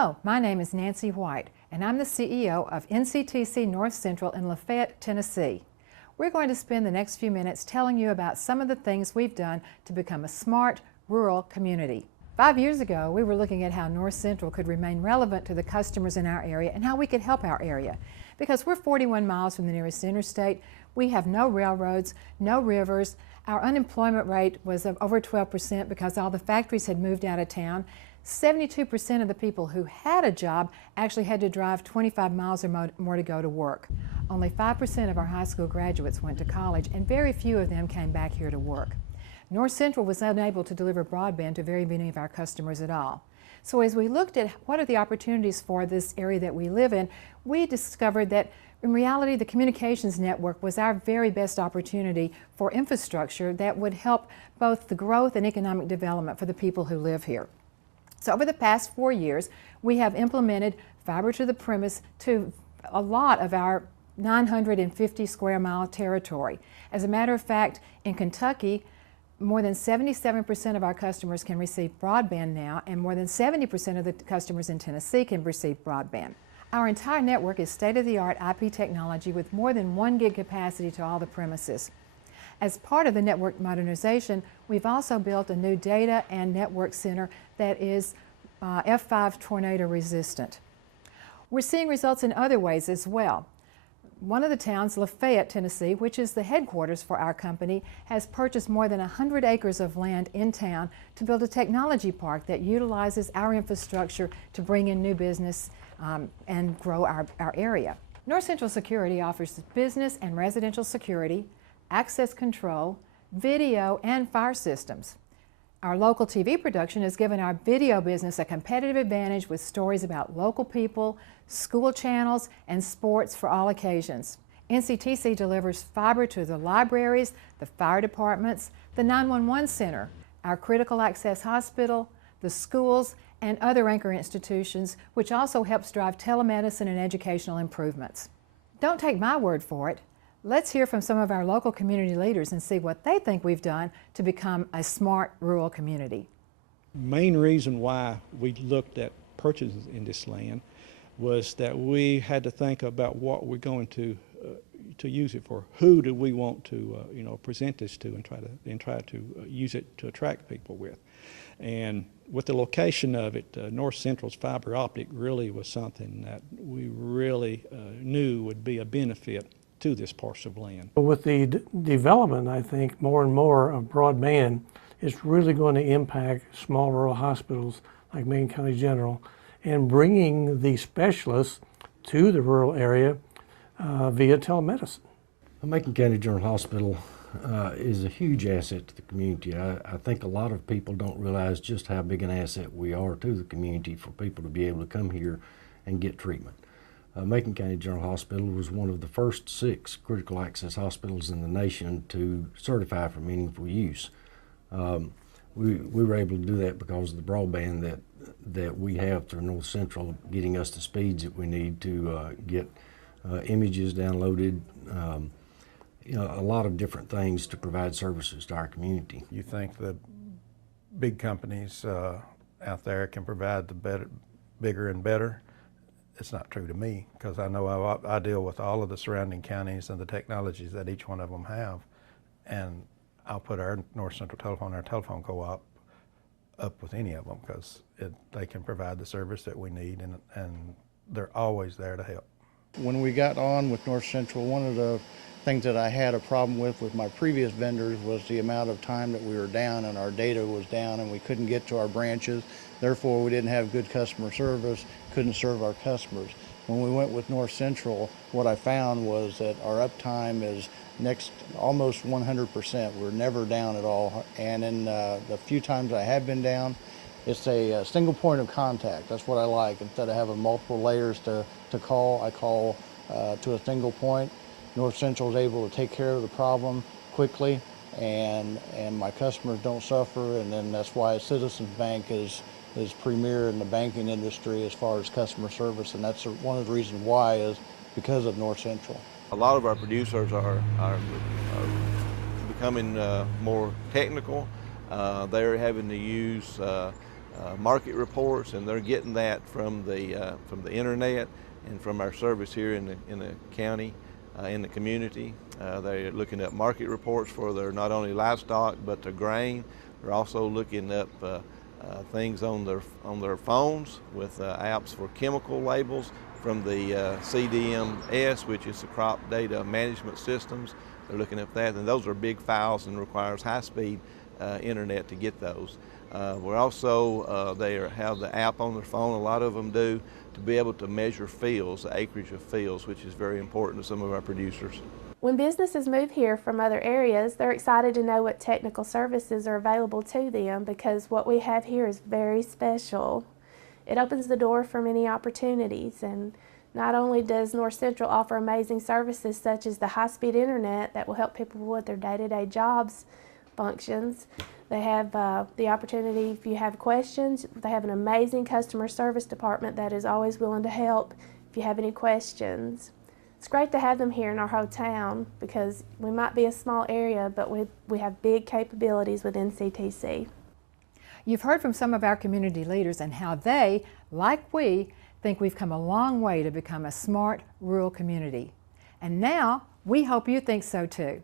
Hello, my name is Nancy White, and I'm the CEO of NCTC North Central in Lafayette, Tennessee. We're going to spend the next few minutes telling you about some of the things we've done to become a smart, rural community. 5 years ago, we were looking at how North Central could remain relevant to the customers in our area and how we could help our area. Because we're 41 miles from the nearest interstate, we have no railroads, no rivers. Our unemployment rate was over 12% because all the factories had moved out of town. 72% of the people who had a job actually had to drive 25 miles or more to go to work. Only 5% of our high school graduates went to college, and very few of them came back here to work. North Central was unable to deliver broadband to very many of our customers at all. So as we looked at what are the opportunities for this area that we live in, we discovered that in reality the communications network was our very best opportunity for infrastructure that would help both the growth and economic development for the people who live here. So over the past 4 years, we have implemented fiber to the premise to a lot of our 950 square mile territory. As a matter of fact, in Kentucky, more than 77% of our customers can receive broadband now, and more than 70% of the customers in Tennessee can receive broadband. Our entire network is state-of-the-art IP technology with more than 1 gig capacity to all the premises. As part of the network modernization, we've also built a new data and network center that is F5 tornado resistant. We're seeing results in other ways as well. One of the towns, Lafayette, Tennessee, which is the headquarters for our company, has purchased more than 100 acres of land in town to build a technology park that utilizes our infrastructure to bring in new business and grow our area. North Central Security offers business and residential security, access control, video, and fire systems. Our local TV production has given our video business a competitive advantage with stories about local people, school channels, and sports for all occasions. NCTC delivers fiber to the libraries, the fire departments, the 911 center, our critical access hospital, the schools, and other anchor institutions, which also helps drive telemedicine and educational improvements. Don't take my word for it. Let's hear from some of our local community leaders and see what they think we've done to become a smart rural community. Main reason why we looked at purchasing in this land was that we had to think about what we're going to use it for. Who do we want to present this to and try to use it to attract people with. And with the location of it, North Central's fiber optic really was something that we really knew would be a benefit to this parcel of land. With the development, I think, more and more of broadband, it's really going to impact small rural hospitals like Macon County General and bringing the specialists to the rural area via telemedicine. The Macon County General Hospital is a huge asset to the community. I think a lot of people don't realize just how big an asset we are to the community for people to be able to come here and get treatment. Macon County General Hospital was one of the first 6 critical access hospitals in the nation to certify for meaningful use. We were able to do that because of the broadband that we have through North Central, getting us the speeds that we need to get images downloaded, a lot of different things to provide services to our community. You think the big companies out there can provide the bigger and better? It's not true to me, because I know I deal with all of the surrounding counties and the technologies that each one of them have, and I'll put our North Central Telephone, our telephone co-op, up with any of them because they can provide the service that we need, and they're always there to help. When we got on with North Central, one of the things that I had a problem with my previous vendors was the amount of time that we were down and our data was down and we couldn't get to our branches. Therefore, we didn't have good customer service, couldn't serve our customers. When we went with North Central, what I found was that our uptime is almost 100%. We're never down at all. And in the few times I have been down, it's a single point of contact. That's what I like. Instead of having multiple layers to call, I call to a single point. North Central is able to take care of the problem quickly, and my customers don't suffer, and then that's why Citizens Bank is premier in the banking industry as far as customer service, and that's one of the reasons why is because of North Central. A lot of our producers are becoming more technical. They're having to use market reports, and they're getting that from the internet and from our service here in the county, in the community. They're looking at market reports for their not only livestock but their grain. They're also looking up things on their phones with apps for chemical labels from the CDMS, which is the Crop Data Management Systems. They're looking at that, and those are big files and requires high-speed internet to get those. We're also, they have the app on their phone, a lot of them do, to be able to measure fields, the acreage of fields, which is very important to some of our producers. When businesses move here from other areas, they're excited to know what technical services are available to them, because what we have here is very special. It opens the door for many opportunities, and not only does North Central offer amazing services such as the high-speed internet that will help people with their day-to-day jobs functions, they have the opportunity, if you have questions, they have an amazing customer service department that is always willing to help if you have any questions. It's great to have them here in our hometown, because we might be a small area, but we have big capabilities with NCTC. You've heard from some of our community leaders and how they, like we, think we've come a long way to become a smart rural community. And now we hope you think so too.